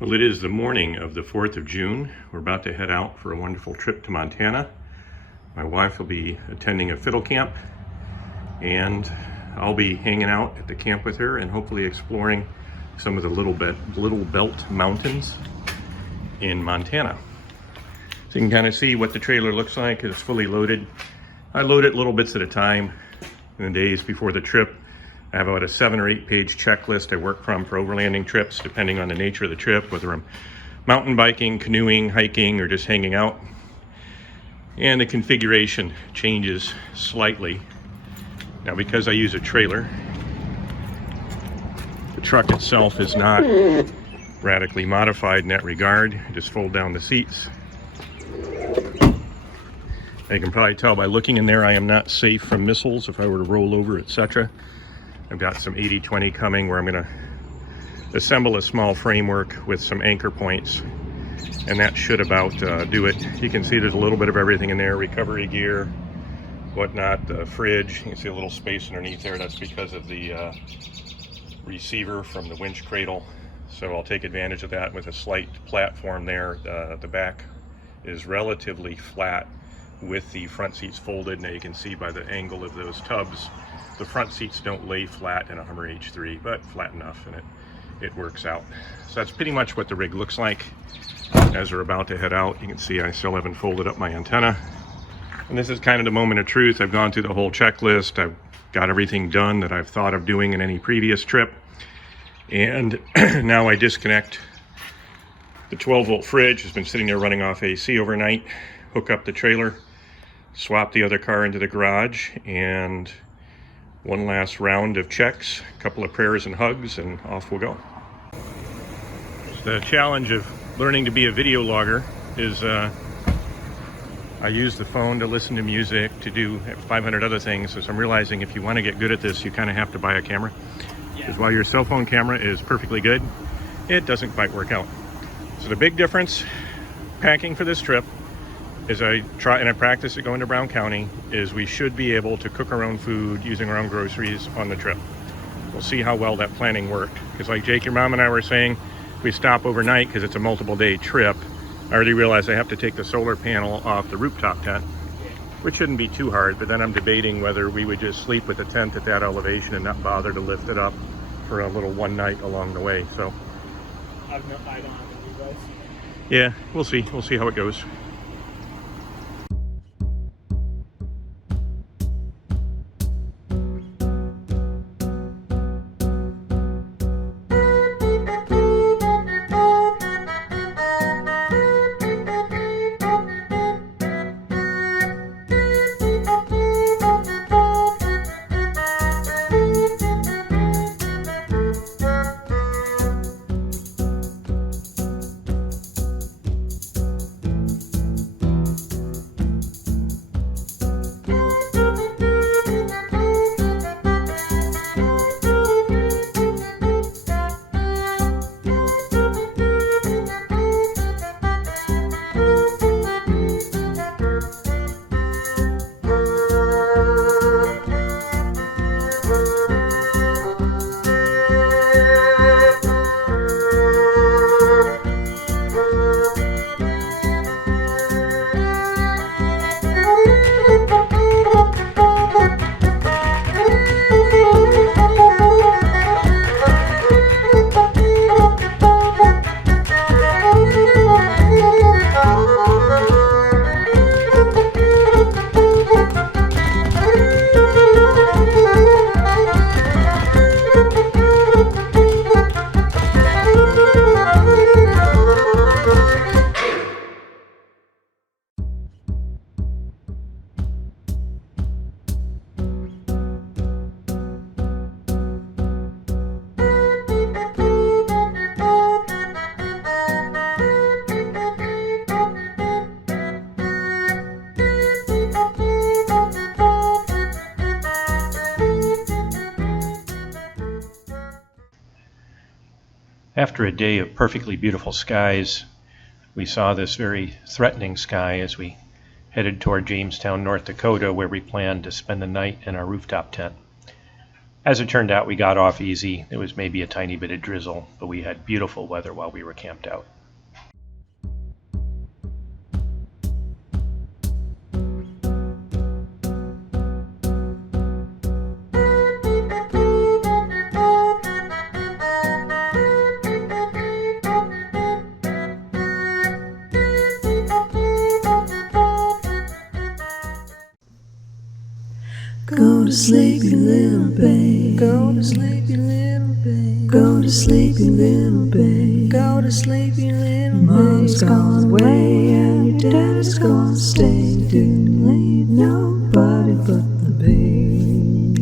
Well, it is the morning of the 4th of June. We're about to head out for a wonderful trip to Montana. My wife will be attending a fiddle camp, and I'll be hanging out at the camp with her and hopefully exploring some of the Little Belt Mountains in Montana. So you can kind of see what the trailer looks like. It's fully loaded. I load it little bits at a time in the days before the trip. I have about a 7 or 8 page checklist I work from for overlanding trips, depending on the nature of the trip, whether I'm mountain biking, canoeing, hiking, or just hanging out. And the configuration changes slightly. Now, because I use a trailer, the truck itself is not radically modified in that regard. I just fold down the seats. You can probably tell by looking in there, I am not safe from missiles if I were to roll over, etc. I've got some 80-20 coming where I'm going to assemble a small framework with some anchor points, and that should about do it. You can see there's a little bit of everything in there, recovery gear, whatnot, the fridge. You can see a little space underneath there. That's because of the receiver from the winch cradle. So I'll take advantage of that with a slight platform there. The back is relatively flat with the front seats folded. Now you can see by the angle of those tubs, the front seats don't lay flat in a Hummer H3, but flat enough, and it works out. So that's pretty much what the rig looks like as we're about to head out. You can see I still haven't folded up my antenna. And this is kind of the moment of truth. I've gone through the whole checklist. I've got everything done that I've thought of doing in any previous trip. And now I disconnect the 12-volt fridge. It's been sitting there running off AC overnight. Hook up the trailer, swap the other car into the garage, and one last round of checks, a couple of prayers and hugs, and off we'll go. The challenge of learning to be a video logger is I use the phone to listen to music, to do 500 other things. So I'm realizing if you want to get good at this, you kind of have to buy a camera. Because while your cell phone camera is perfectly good, it doesn't quite work out. So the big difference packing for this trip is I practice at going to Brown County, is we should be able to cook our own food using our own groceries on the trip. We'll see how well that planning worked. Because like Jake, your mom and I were saying, we stop overnight because it's a multiple day trip. I already realized I have to take the solar panel off the rooftop tent, which shouldn't be too hard, but then I'm debating whether we would just sleep with the tent at that elevation and not bother to lift it up for a little one night along the way. So I don't have any advice. Yeah, we'll see how it goes. After a day of perfectly beautiful skies, we saw this very threatening sky as we headed toward Jamestown, North Dakota, where we planned to spend the night in our rooftop tent. As it turned out, we got off easy. There was maybe a tiny bit of drizzle, but we had beautiful weather while we were camped out. Go to sleep, you little babe. Go to sleep, you little babe. Go to sleep, you little babe. Go to sleep, you little babe. Mom's gone away and your dad's gonna stay. Didn't leave nobody but the baby.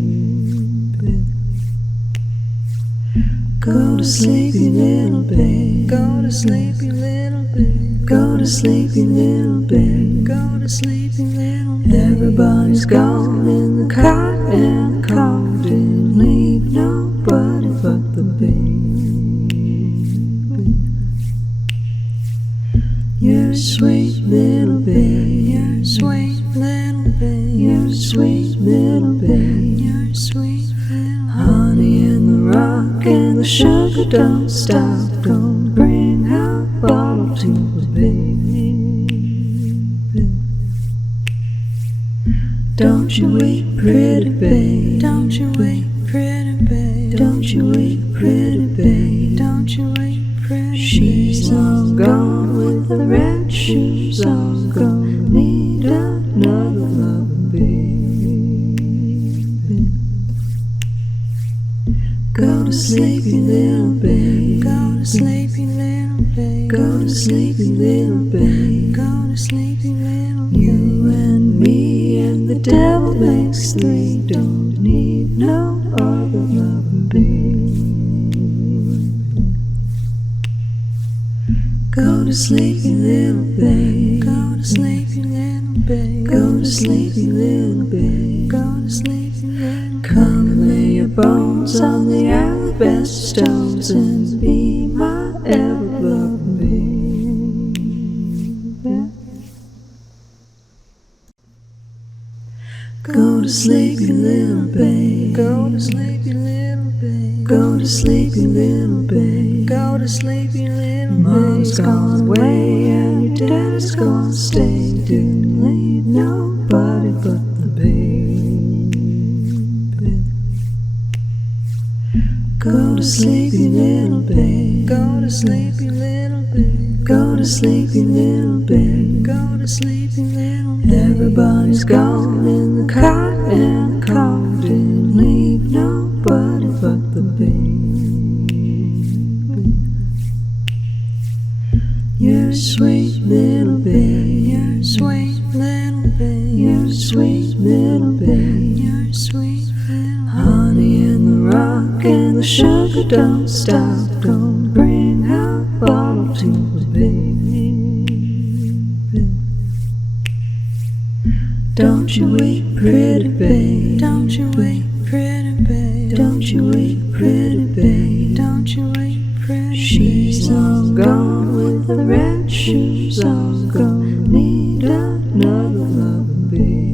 Go to sleep, you little babe. Go to sleep, you little babe. Go to sleep, you little babe. Go to sleep, you little babe. Everybody's gone in the car and the car didn't leave nobody but the baby. You're a sweet little babe. You're a sweet little babe. You're a sweet little babe. You're a sweet little honey in the rock and the sugar don't stop. Don't bring her bottle to the baby. Don't you weep, pretty babe. Don't you weep, pretty babe. Don't you weep, pretty babe. Don't you weep, pretty babe. She's all gone with the red shoes on. Gonna need another loving baby. Go to sleep, you little babe. Go to sleep, you little babe. Go to sleep, you little babe. Go to sleep, you little babe. You and me and the devil makes three. Don't need no other loving baby. Go to sleep, you little babe. Go to sleep, you little babe. Go to sleep, you little babe. Go to sleep, you little babe. Come and lay your bones on the alabaster stones and be my ever-loving baby. Go to sleep, you little babe. Go to sleep, you little babe. Go to sleep, you little babe. Go to sleep, you little babe. Mom's gone away and your dad's gonna stay. Didn't leave nobody but the baby. Go to sleep, you little babe. Go to sleep, you little babe. Go to sleep, you little babe. Go to sleep, you little babe. Everybody's gone in the car and the car didn't leave nobody but the baby. You're a sweet little babe. You're a sweet little babe. You're a sweet little babe. You're a sweet little honey in the rock and the sugar don't stop. Don't bring her bottle to the baby. Don't you weep, pretty babe. Don't you weep, pretty babe. Don't you weep, pretty babe. Don't you weep, pretty babe. She's all gone with the red shoes on. Gonna need another loving baby.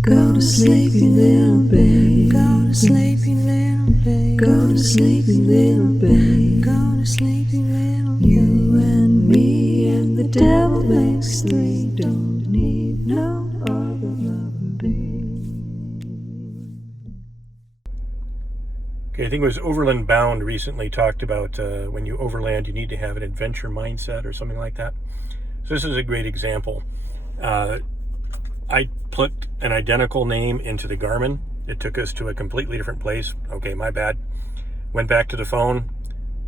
Go to sleep, you little babe. Go to sleep, you little babe. Go to sleep, you little babe. Go to sleep, you little babe. You and me and the devil makes three. Don't need no other loving babe. Okay, I think it was Overland Bound recently talked about when you overland, you need to have an adventure mindset or something like that. So this is a great example. I put an identical name into the Garmin. It took us to a completely different place. Okay, my bad. Went back to the phone,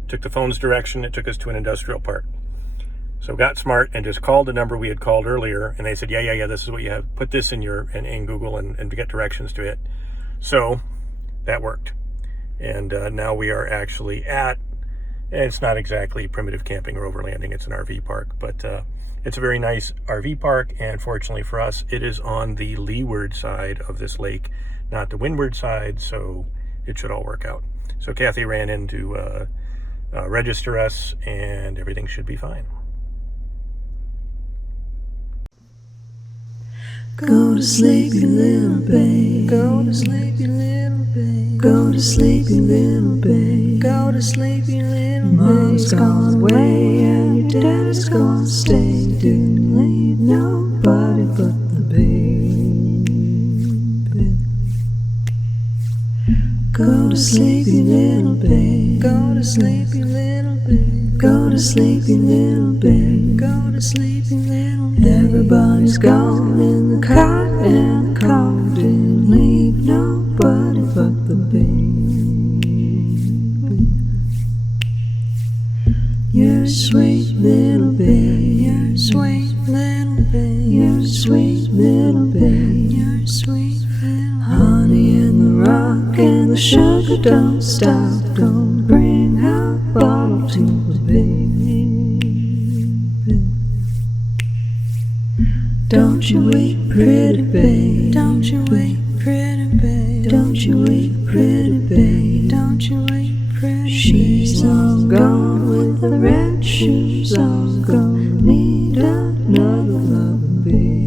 took the phone's direction. It took us to an industrial park. So got smart and just called the number we had called earlier, and they said, yeah, this is what you have. Put this in in Google and get directions to it. So that worked. And now we are actually at, it's not exactly primitive camping or overlanding, it's an RV park, but it's a very nice RV park, and fortunately for us, it is on the leeward side of this lake, not the windward side, so it should all work out. So Kathy ran in to register us, and everything should be fine. Go to sleep, you little babe. Go to sleep, you little babe. Go to sleep, you little babe. Go to sleep, you little babe. Mom's gone away and your dad's gonna stay. Didn't leave nobody but the baby. Go to sleep, you little babe. Go to sleep, you little babe. Go to sleep, you little babe. Go to sleep, you little babe. Everybody's gone in the car and the car didn't leave nobody but the baby. You're a sweet little babe. You're a sweet little babe. You're a sweet little babe. You're a sweet little honey in the rock and the sugar don't stop. Don't bring her bottle to the baby. Don't you weep, pretty babe. Don't you weep, pretty babe. Don't you weep, pretty babe. Don't you weep, pretty babe. She's all gone with the red shoes on. Gonna need another loving baby.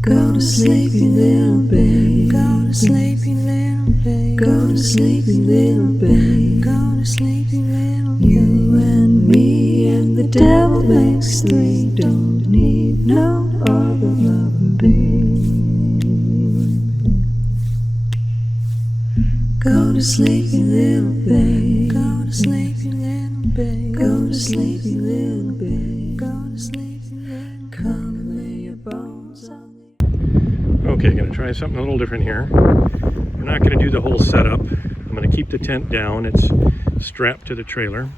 Go to sleep, you little babe. Go to sleep, you little babe. Go to sleep, you little babe. Go to sleep, you little babe. You and me and the devil makes three. Don't need no other loving baby. Go to sleep, you little babe. Go to sleep, you little babe. Go to sleep, you little babe. Go to sleep, you little babe. Come and lay your bones on the... Okay, gonna try something a little different here. We're not gonna do the whole setup. I'm gonna keep the tent down. It's strapped to the trailer.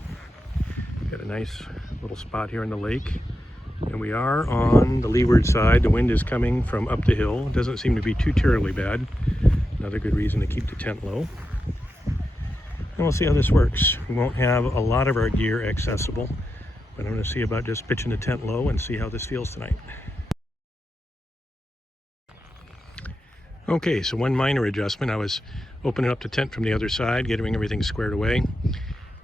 Got a nice little spot here in the lake. And we are on the leeward side. The wind is coming from up the hill. It doesn't seem to be too terribly bad. Another good reason to keep the tent low. And we'll see how this works. We won't have a lot of our gear accessible, but I'm gonna see about just pitching the tent low and see how this feels tonight. Okay, so one minor adjustment. I was opening up the tent from the other side, getting everything squared away,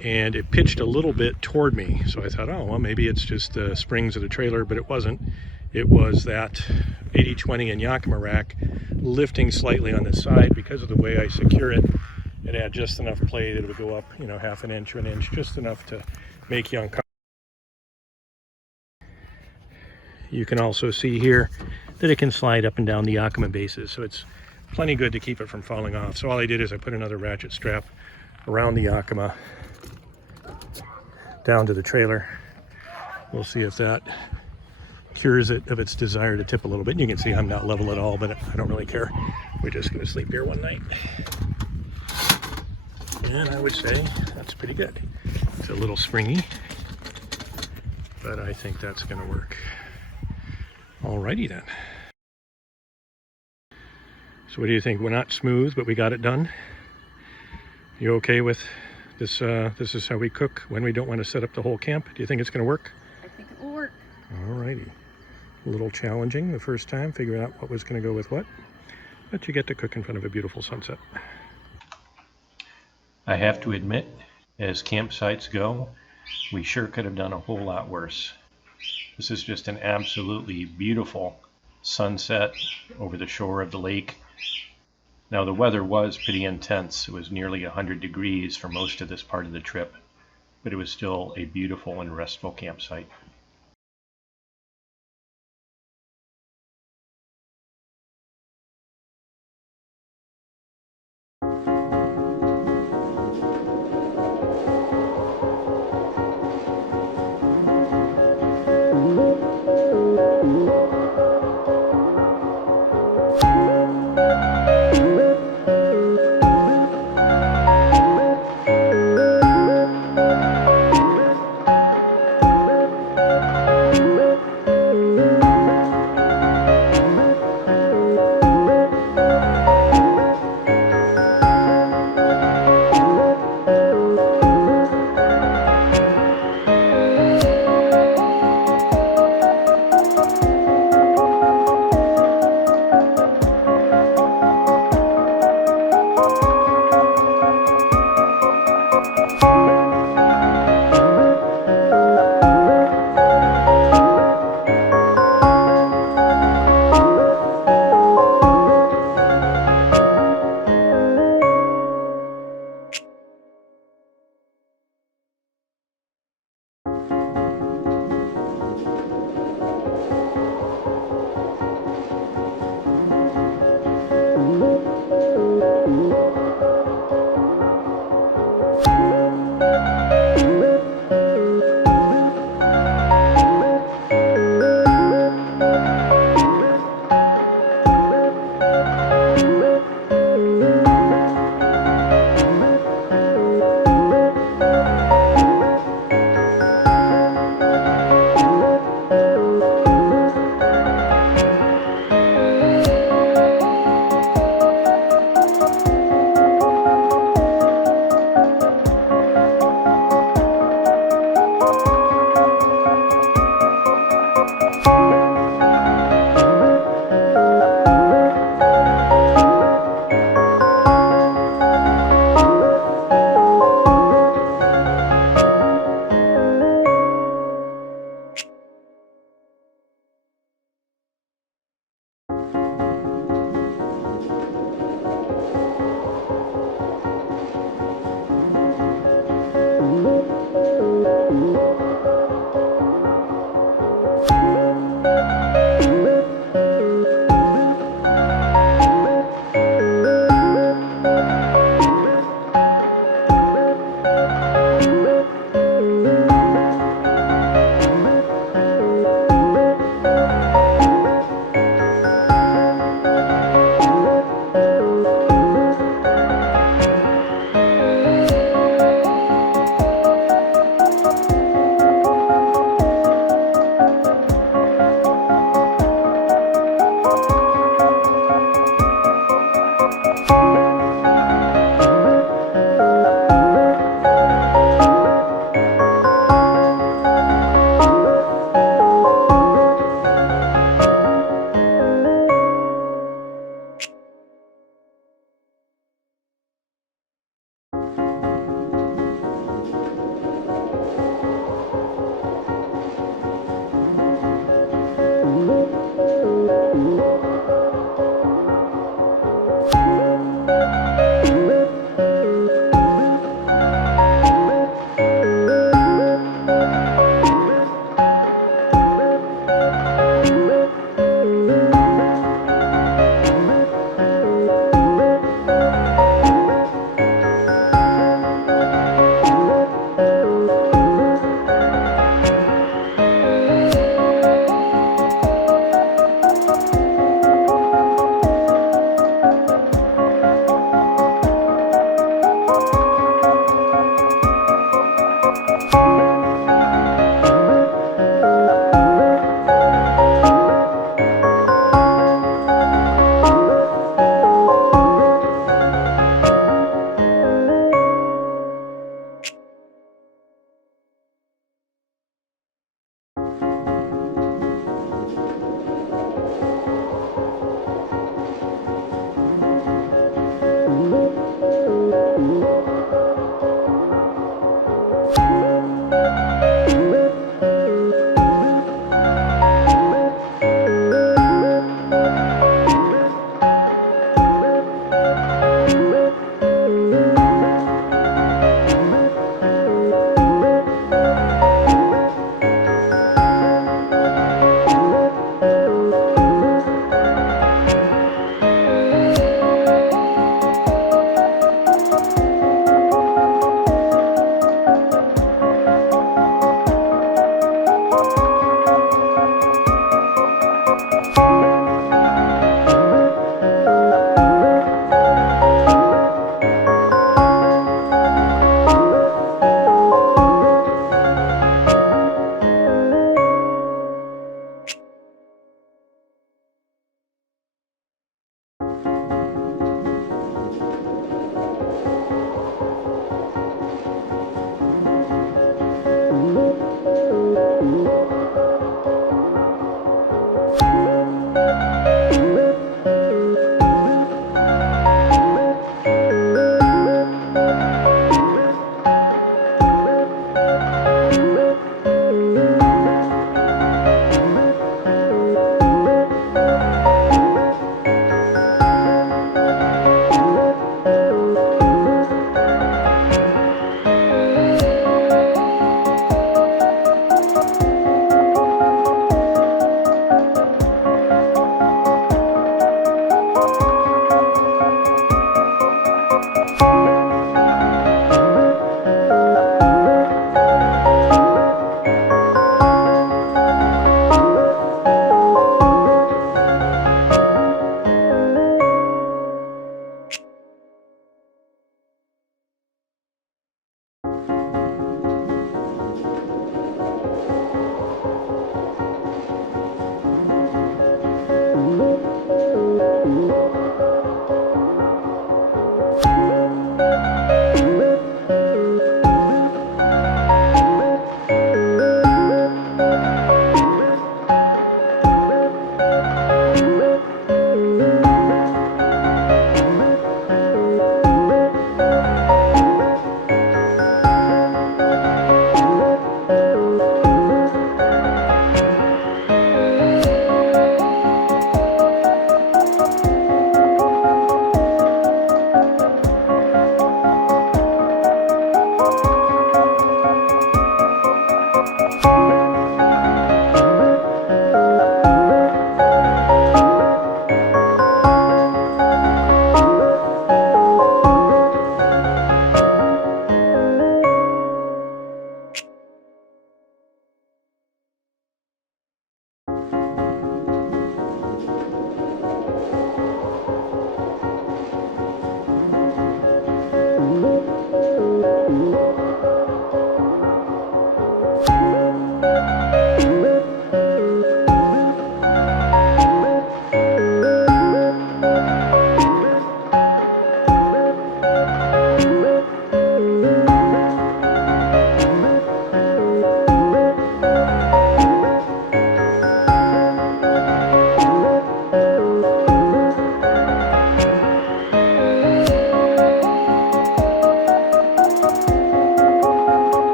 and it pitched a little bit toward me. So I thought, oh, well, maybe it's just the springs of the trailer, but it wasn't. It was that 80-20 and Yakima rack lifting slightly on the side because of the way I secure it. It had just enough play that it would go up, you know, half an inch or an inch, just enough to make you uncomfortable. You can also see here that it can slide up and down the Yakima bases, so it's plenty good to keep it from falling off. So all I did is I put another ratchet strap around the Yakima down to the trailer. We'll see if that cures it of its desire to tip a little bit. And you can see I'm not level at all, but I don't really care. We're just going to sleep here one night. And I would say that's pretty good. It's a little springy, but I think that's going to work. Alrighty then. So what do you think? We're not smooth, but we got it done. You okay with this? This is how we cook when we don't want to set up the whole camp. Do you think it's going to work? I think it will work. Alrighty. A little challenging the first time, figuring out what was going to go with what. But you get to cook in front of a beautiful sunset. I have to admit, as campsites go, we sure could have done a whole lot worse. This is just an absolutely beautiful sunset over the shore of the lake. Now the weather was pretty intense. It was nearly 100 degrees for most of this part of the trip, but it was still a beautiful and restful campsite.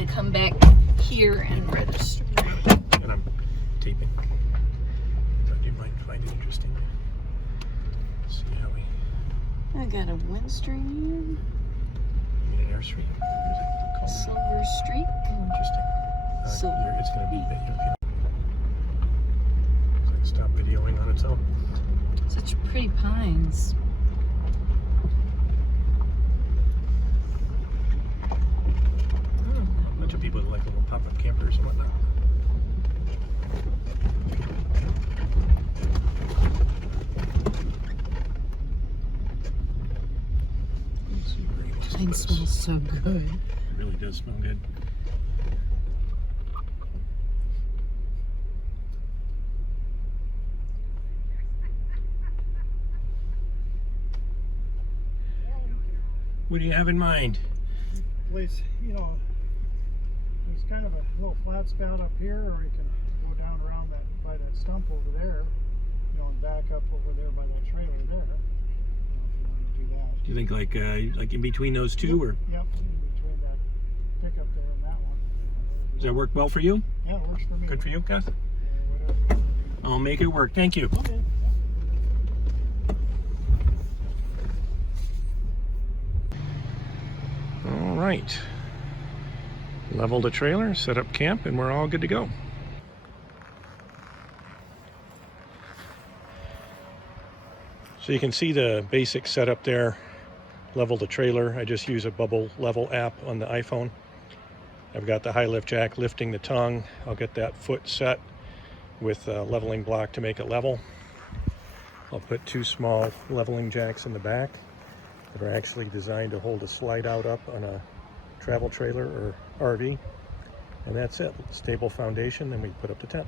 need to come back here and register. And I'm taping. Thought you might find it interesting. Let's see how we I got a Windstream, get an airstream. Silver Streak. Interesting. Silver. It's going to be video. So I can stop videoing on its own. Such pretty pines. A bunch of people that like little pop-up campers and whatnot. Pine smells so good. It really does smell good. What do you have in mind? Place, you know, there's kind of a little flat spout up here, or you can go down around that by that stump over there, you know, and back up over there by that trailer there. You know, if you want to do that. Do you think like in between those two, or Yep, in between that pickup there and that one. does that work well for you? Yeah, it works for me. Good for you, Gus? Whatever you want to do. I'll make it work. Thank you. Okay. All right. Level the trailer, set up camp, and we're all good to go. So you can see the basic setup there. Level the trailer. I just use a bubble level app on the iPhone. I've got the high lift jack lifting the tongue. I'll get that foot set with a leveling block to make it level. I'll put two small leveling jacks in the back that are actually designed to hold a slide out up on a travel trailer or RV. And that's it. Stable foundation, then we put up the tent.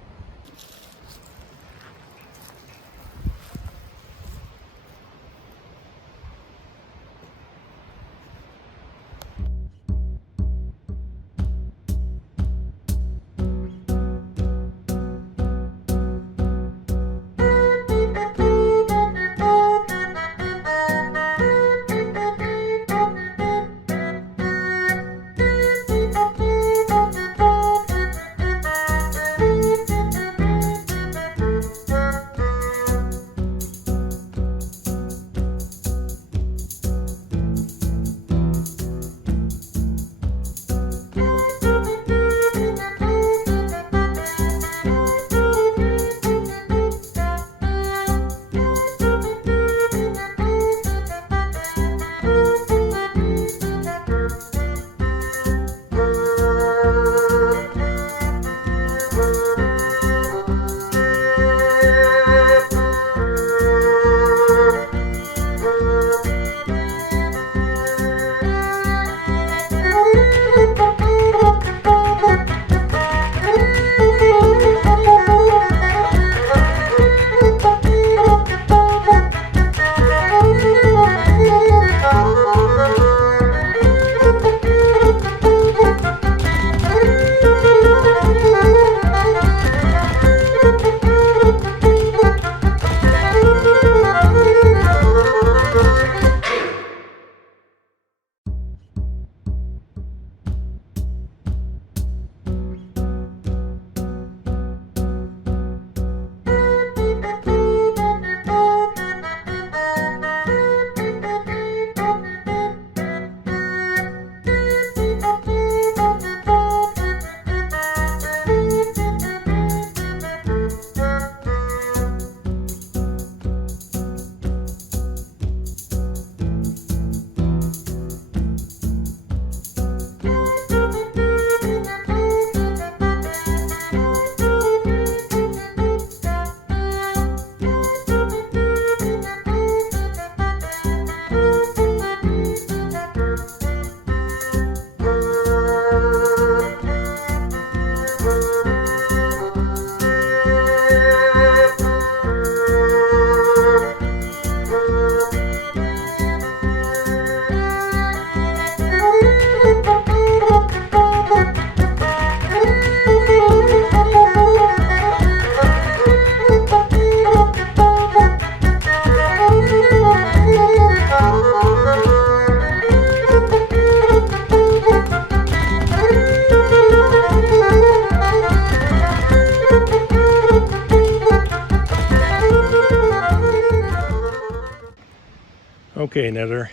Okay, now there are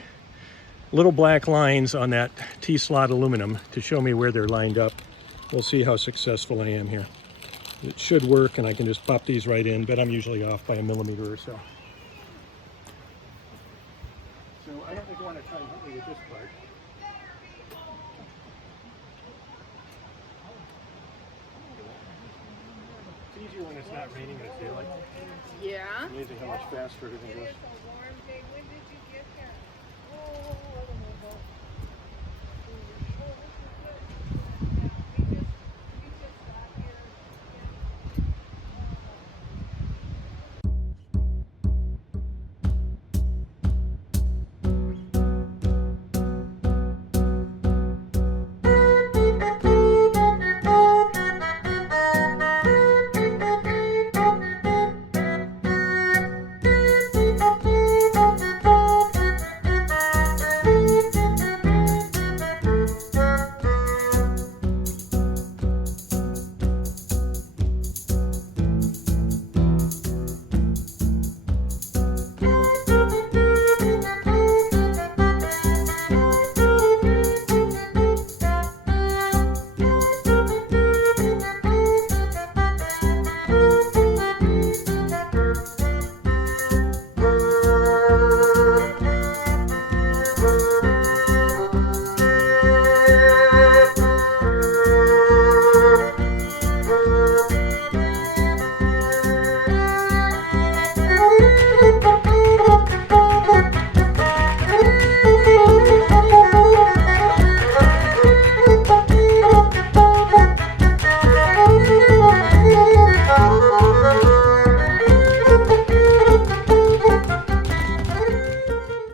little black lines on that T-slot aluminum to show me where they're lined up. We'll see how successful I am here. It should work, and I can just pop these right in, but I'm usually off by a millimeter or so. So I don't think I want to try and help me with this part. It's easier when it's not raining and it's daylight. Yeah. Amazing how much faster everything goes. When did you get there? Oh, I don't know, about